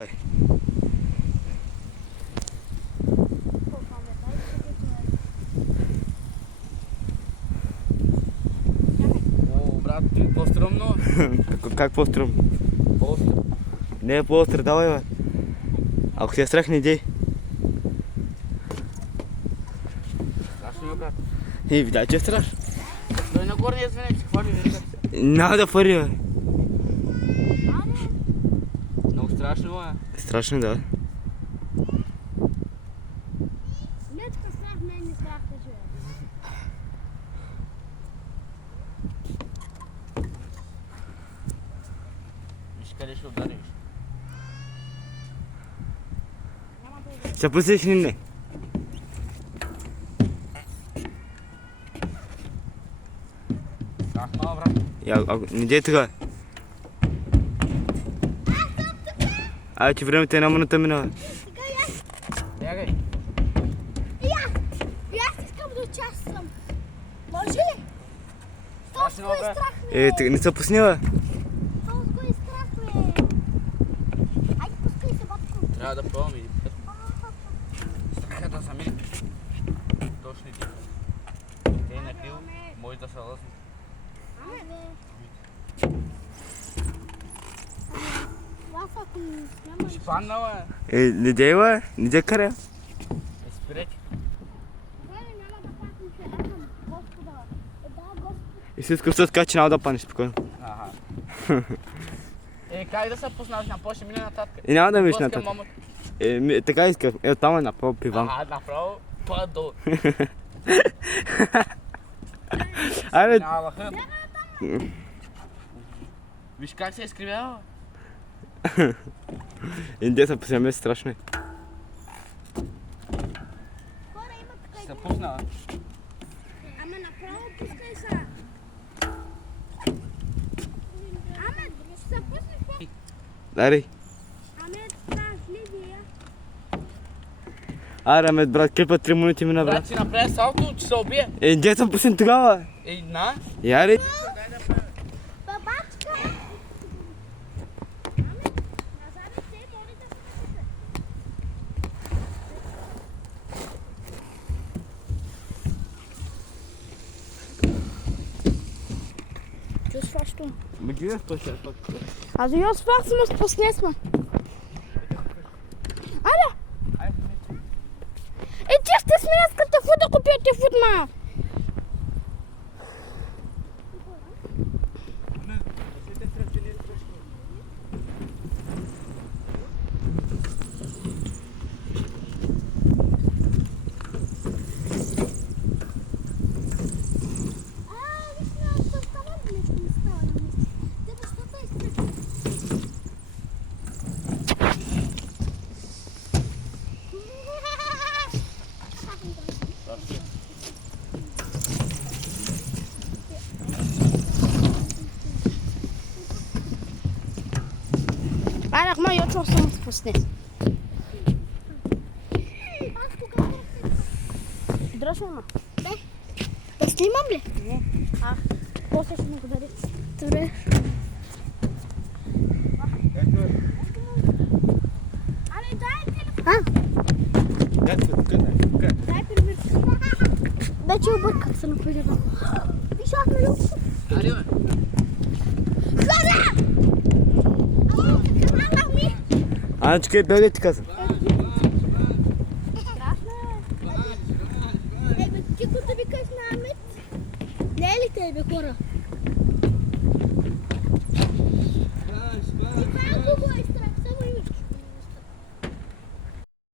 Ой. О, брат, ты по-стрёмно? Как по-стром? По-стрём. Не по-остро, давай, бе. Ако си е страх, не идей. Страшно, брат. Видя, че е страшно. Той на горния звънец, хвали вече. Няма да фари, бе. Много страшно, е. Страшно, да. Днеска страх, не страх да живее. Виж къде ще удариш. Ще пуснеш ли не? Страшно, брат. Не дей така. Че времето е една минута минава. Бягай. И аз искам да участвам. Може ли? Страшно, Толкова е брат. страх, бе. Не се пусни, бе. Толкова е страх, бе. Айде, пускай се, батко. Трябва да пробвам един път. Страхата за мен. Точно ти. Те е накрил, може да се лъсне. Аме, бе. Аз ако не снимаш... Ще паднала, е. Не дей, бе. Не дей каре. Спирете. Добре, няма да пакам, че аз съм Господа. Да, Господ. И си искам със че няма да паднеш спокойно. Ага. Как да се познаваш на по-ще мине нататък? И няма да миш Пускам нататък. момък. Така искам. Там е направо пиван. Направо по-долу. Айде. Няма лъха. Виж как се е изкривява. Индия се посеме страшно. Хора, има така и Ще се пусна. Ама направо пускай се. Аме, ще се пуснеш по... Дарей. Аме, тази Лидия. Аре, ме, брат, клипа 3 минути мина, Брат, брат. си направи салто, че се убие. Индия се пусни тогава. На. Яри. Бабачка! Аме, назад те моли да се пусне. Чувстваш то? Ме гледаш той сега пак. Also jag svarar som oss på Snesman. Алло! Иди с Сменската фут да купите фут, ма! Арах, ма, я чув само спусне. Дръжа, ма. Да снимам ли? Не. После ще ми го даде. Добре. Ами, дай телефон. Дай пример. Вече обърках се напълно. Виж, аз ме любиш. Ари, бе. Хора! Канала ми! Анечка, бегай ти каза. Страшно е. Ебе, ти като викаш на Амет? Не е ли тебе, хора?